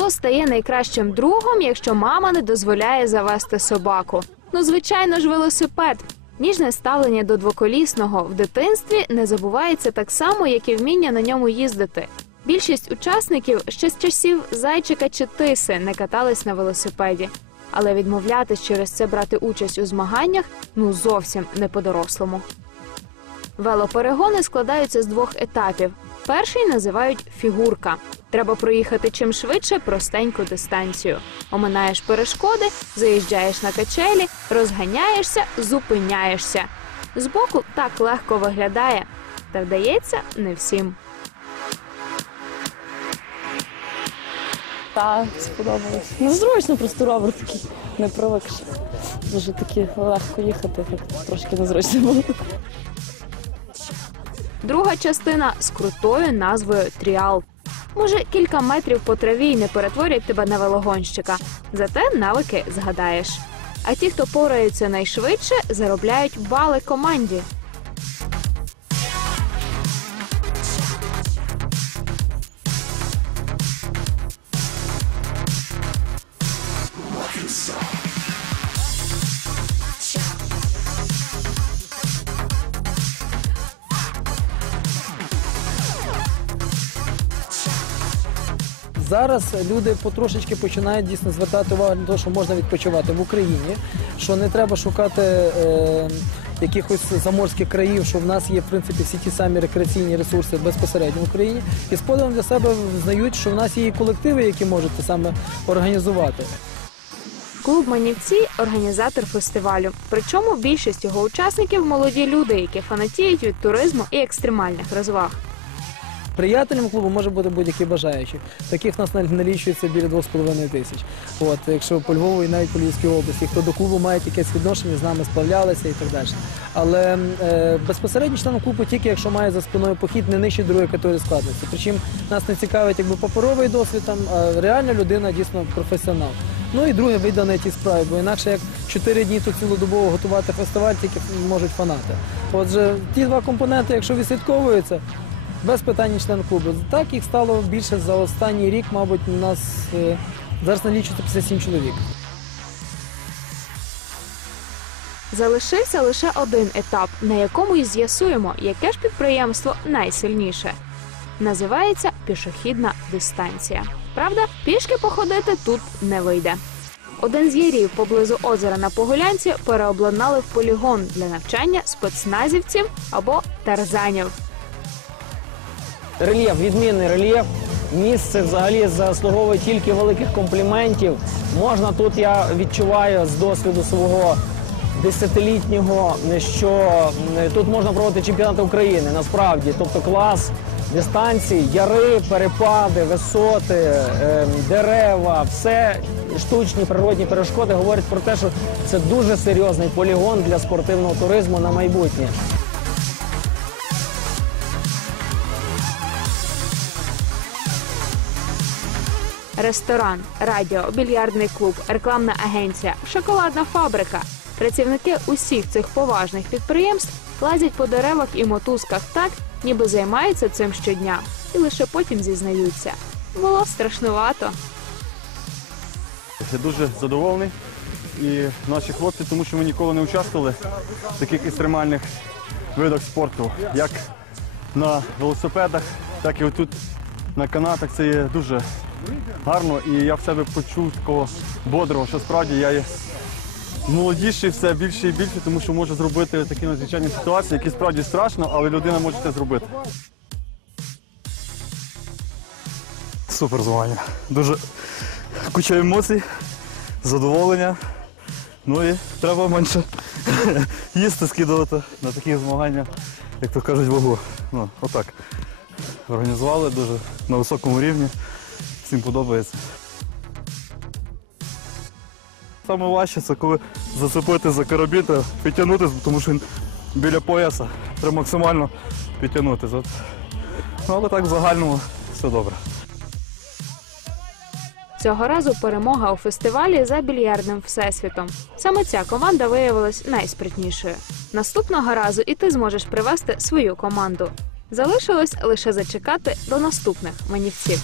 Хто стає найкращим другом, якщо мама не дозволяє завести собаку? Ну, звичайно ж, велосипед. Ніжне ставлення до двоколісного в дитинстві не забувається так само, як і вміння на ньому їздити. Більшість учасників ще з часів зайчика чи тиси не катались на велосипеді. Але відмовлятись через це брати участь у змаганнях ну зовсім не по-дорослому. Велоперегони складаються з двох етапів. Перший називають фігурка. Треба проїхати чим швидше простеньку дистанцію. Оминаєш перешкоди, заїжджаєш на качелі, розганяєшся, зупиняєшся. Збоку так легко виглядає, та вдається не всім. Так, сподобалось. Незручно просто ровер такий, не привикши. Дуже таки легко їхати, так трошки незручно було. Друга частина з крутою назвою Тріал. Може, кілька метрів по траві й не перетворять тебе на велогонщика, зате навики згадаєш. А ті, хто порається найшвидше, заробляють бали команді. Зараз люди потрошечки починають дійсно звертати увагу на те, що можна відпочивати в Україні, що не треба шукати е, якихось заморських країв, що в нас є в принципі всі ті самі рекреаційні ресурси безпосередньо в Україні, і з подивом для себе знають, що в нас є і колективи, які можуть це саме організувати. Клуб Манівці організатор фестивалю. Причому більшість його учасників молоді люди, які фанатіють від туризму і екстремальних розваг. Приятелем клубу може бути будь-який бажаючий. Таких нас налічується біля 2,5 тисяч. От, якщо по Львову і навіть по Львівській області, хто до клубу мають якесь відношення, з нами сплавлялися і так далі. Але е, безпосередньо членом клубу тільки якщо має за спиною похід не нижче другої категорії складності. Причому нас не цікавить якби паперовий досвід, там, а реальна людина дійсно професіонал. Ну і друге видане ті справи, бо інакше як 4 дні тут цілодобово готувати фестиваль, тільки можуть фанати. Отже, ті два компоненти, якщо відслідковуються, без питань член клубу. Так їх стало більше за останній рік, мабуть, у нас е, зараз налічується 57 чоловік. Залишився лише один етап, на якому і з'ясуємо, яке ж підприємство найсильніше. Називається пішохідна дистанція. Правда, пішки походити тут не вийде. Один з ярів поблизу озера на Погулянці переобладнали в полігон для навчання спецназівців або тарзанів. Рельєф, відмінний рельєф. Місце взагалі заслуговує тільки великих компліментів. Можна тут я відчуваю з досвіду свого десятилітнього, що тут можна проводити чемпіонати України. Насправді, тобто клас дистанцій, яри, перепади, висоти, е, дерева, все штучні природні перешкоди говорять про те, що це дуже серйозний полігон для спортивного туризму на майбутнє. Ресторан, радіо, більярдний клуб, рекламна агенція, шоколадна фабрика. Працівники усіх цих поважних підприємств лазять по деревах і мотузках так, ніби займаються цим щодня, і лише потім зізнаються. Було страшнувато. Я дуже задоволений. І наші хлопці, тому що ми ніколи не участвували в таких екстремальних видах спорту, як на велосипедах, так і отут на канатах. Це є дуже гарно. І я в себе почув такого бодрого, що справді я є молодіший, все більше і більше, тому що можу зробити такі надзвичайні ситуації, які справді страшно, але людина може це зробити. Супер змагання. Дуже куча емоцій, задоволення. Ну і треба менше їсти, скидувати на такі змагання, як то кажуть, вагу. Ну, отак. Організували дуже на високому рівні. Всім подобається. Саме важче це коли зацепити за карабін та підтягнути, тому що він біля пояса. Треба максимально підтягнути. Ну, але так в загальному все добре. Цього разу перемога у фестивалі за більярдним всесвітом. Саме ця команда виявилась найспритнішою. Наступного разу і ти зможеш привести свою команду. Залишилось лише зачекати до наступних манівців.